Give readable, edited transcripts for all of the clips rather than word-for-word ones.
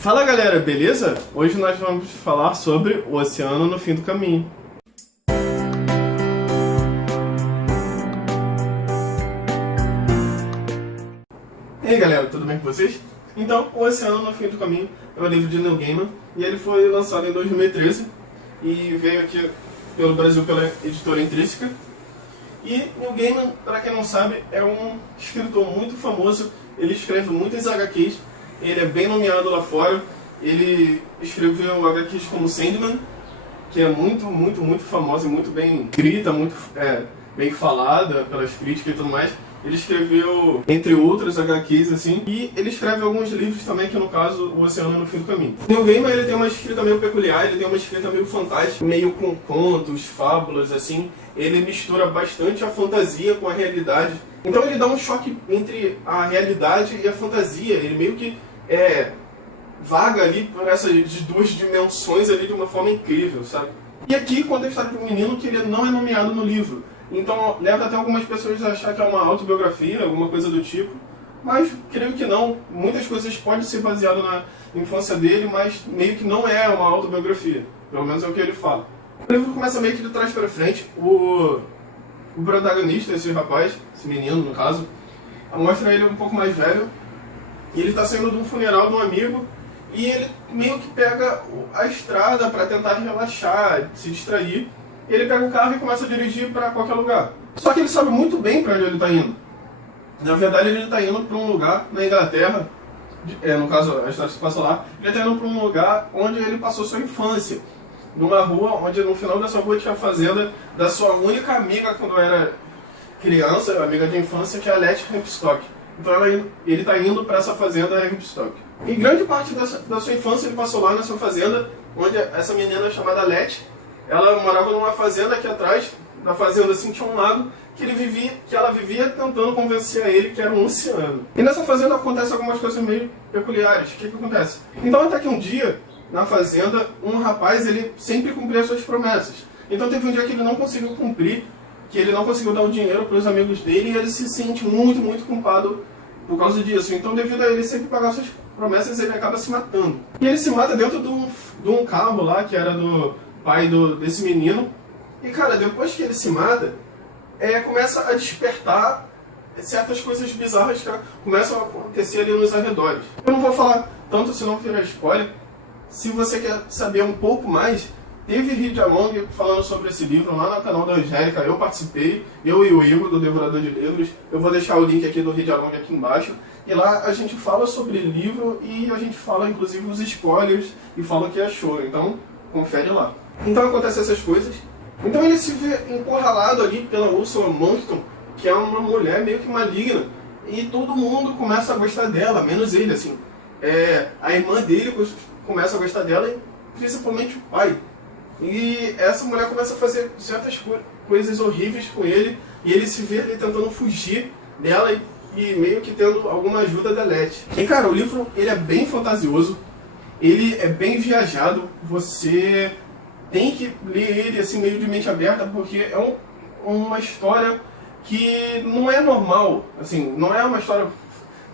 Fala galera, beleza? Hoje nós vamos falar sobre o Oceano no Fim do Caminho. E aí galera, tudo bem com vocês? Então, O Oceano no Fim do Caminho é um livro de Neil Gaiman e ele foi lançado em 2013 e veio aqui pelo Brasil pela editora Intrínseca. E Neil Gaiman, para quem não sabe, é um escritor muito famoso, ele escreve muitas HQs, ele é bem nomeado lá fora, ele escreveu HQs como Sandman, que é muito famosa e muito bem escrita, muito bem falada pelas críticas e tudo mais. Ele escreveu, entre outros HQs, assim, e ele escreve alguns livros também, que no caso, O Oceano no Fim do Caminho. Neil Gaiman, ele tem uma escrita meio peculiar, ele tem uma escrita meio fantástica, meio com contos, fábulas, assim. Ele mistura bastante a fantasia com a realidade. Então ele dá um choque entre a realidade e a fantasia. Ele meio que vaga ali por essas duas dimensões ali de uma forma incrível, sabe? E aqui conta a história de um menino que ele não é nomeado no livro. Então leva até algumas pessoas a achar que é uma autobiografia, alguma coisa do tipo. Mas creio que não. Muitas coisas podem ser baseadas na infância dele, mas meio que não é uma autobiografia. Pelo menos é o que ele fala. O livro começa meio que de trás para frente. O protagonista, esse rapaz, esse menino no caso, mostra ele um pouco mais velho. E ele está saindo de um funeral de um amigo. E ele meio que pega a estrada para tentar relaxar, se distrair. E ele pega o carro e começa a dirigir para qualquer lugar. Só que ele sabe muito bem para onde ele está indo. Na verdade, ele está indo para um lugar na Inglaterra, no caso, a história se passa lá. Ele está indo para um lugar onde ele passou sua infância. Numa rua onde no final dessa rua tinha a fazenda da sua única amiga quando era criança, amiga de infância, que é a Letty Hempstock. Então ele está indo para essa fazenda Hempstock. E grande parte da sua infância ele passou lá nessa fazenda, onde essa menina chamada Letty, ela morava numa fazenda aqui atrás. Da fazenda assim tinha um lago que ela vivia tentando convencer a ele que era um oceano. E nessa fazenda acontecem algumas coisas meio peculiares. O que acontece? Então até que um dia, na fazenda, um rapaz, ele sempre cumpria suas promessas. Então teve um dia que ele não conseguiu cumprir, que ele não conseguiu dar o dinheiro para os amigos dele, e ele se sente muito culpado por causa disso. Então, devido a ele sempre pagar suas promessas, ele acaba se matando. E ele se mata dentro de um carro lá, que era do pai desse menino. E cara, depois que ele se mata, começa a despertar certas coisas bizarras que começam a acontecer ali nos arredores. Eu não vou falar tanto, senão virar spoiler. Se você quer saber um pouco mais, teve Read Along falando sobre esse livro lá no canal da Angélica. Eu participei, eu e o Igor, do Devorador de Livros. Eu vou deixar o link aqui do Read Along aqui embaixo. E lá a gente fala sobre livro e a gente fala inclusive os spoilers e fala o que achou. Então, confere lá. Então acontecem essas coisas. Então ele se vê encurralado ali pela Ursula Monckton, que é uma mulher meio que maligna. E todo mundo começa a gostar dela, menos ele, assim. A irmã dele começa a gostar dela e principalmente o pai. E essa mulher começa a fazer certas coisas horríveis com ele. E ele se vê ali tentando fugir dela e meio que tendo alguma ajuda da Letty. E cara, o livro ele é bem fantasioso. Ele é bem viajado. Você tem que ler ele assim meio de mente aberta, porque é uma história que não é normal, assim, não é uma história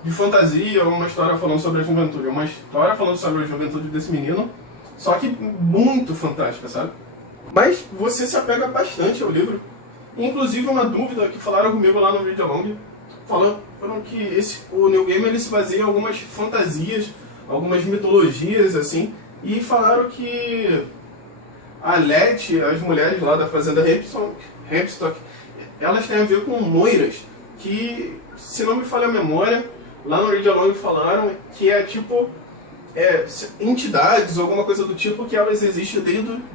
de fantasia, ou uma história falando sobre a juventude, é uma história falando sobre a juventude desse menino, só que muito fantástica, sabe? Mas você se apega bastante ao livro. Inclusive uma dúvida que falaram comigo lá no Read Along, falando que o Neil Gaiman ele se baseia em algumas fantasias, algumas mitologias, assim, e falaram que a Letty, as mulheres lá da fazenda Hempstock, elas têm a ver com moiras, que, se não me falha a memória, lá no Read Along falaram que é tipo entidades, alguma coisa do tipo, que elas existem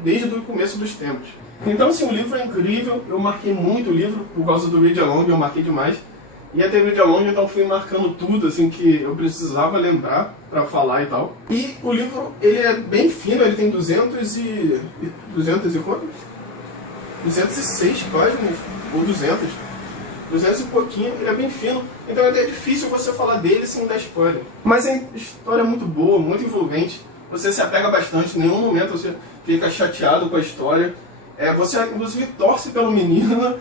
desde o começo dos tempos. Então, assim, o livro é incrível, eu marquei muito o livro por causa do Read Along, eu marquei demais. E até o Read Along, então fui marcando tudo assim que eu precisava lembrar para falar e tal. E o livro, ele é bem fino, ele tem 200 e quantos? 206 páginas, ou 200 e pouquinho, ele é bem fino. Então é até difícil você falar dele sem dar spoiler. Mas a história é muito boa, muito envolvente. Você se apega bastante, em nenhum momento você fica chateado com a história. Você inclusive torce pelo menino.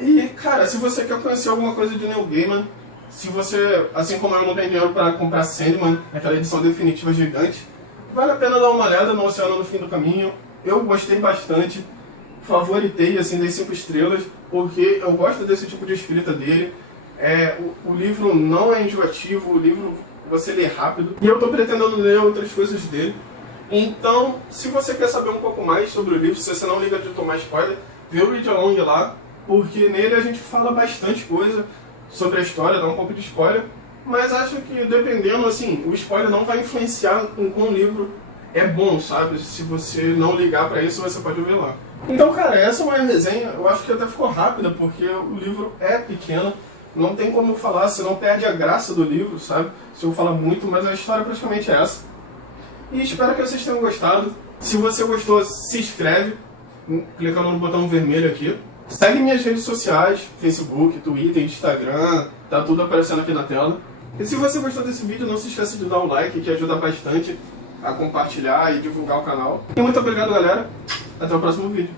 E, cara, se você quer conhecer alguma coisa de Neil Gaiman, se você, assim como eu, não tem dinheiro para comprar Sandman, aquela edição definitiva gigante, vale a pena dar uma olhada no Oceano no Fim do Caminho. Eu gostei bastante, favoritei, assim, das 5 estrelas, porque eu gosto desse tipo de escrita dele. O livro não é enjoativo, o livro você lê rápido, e eu estou pretendendo ler outras coisas dele. Então, se você quer saber um pouco mais sobre o livro, se você não liga de tomar spoiler, vê o Read Along lá, porque nele a gente fala bastante coisa sobre a história, dá um pouco de spoiler, mas acho que dependendo, assim, o spoiler não vai influenciar em como o livro é bom, sabe? Se você não ligar pra isso, você pode ver lá. Então, cara, essa é uma resenha, eu acho que até ficou rápida, porque o livro é pequeno, não tem como falar, você não perde a graça do livro, sabe? Se eu falar muito, mas a história praticamente é essa. E espero que vocês tenham gostado. Se você gostou, se inscreve, clicando no botão vermelho aqui. Segue minhas redes sociais, Facebook, Twitter, Instagram, tá tudo aparecendo aqui na tela. E se você gostou desse vídeo, não se esqueça de dar um like, que ajuda bastante a compartilhar e divulgar o canal. E muito obrigado, galera. Até o próximo vídeo.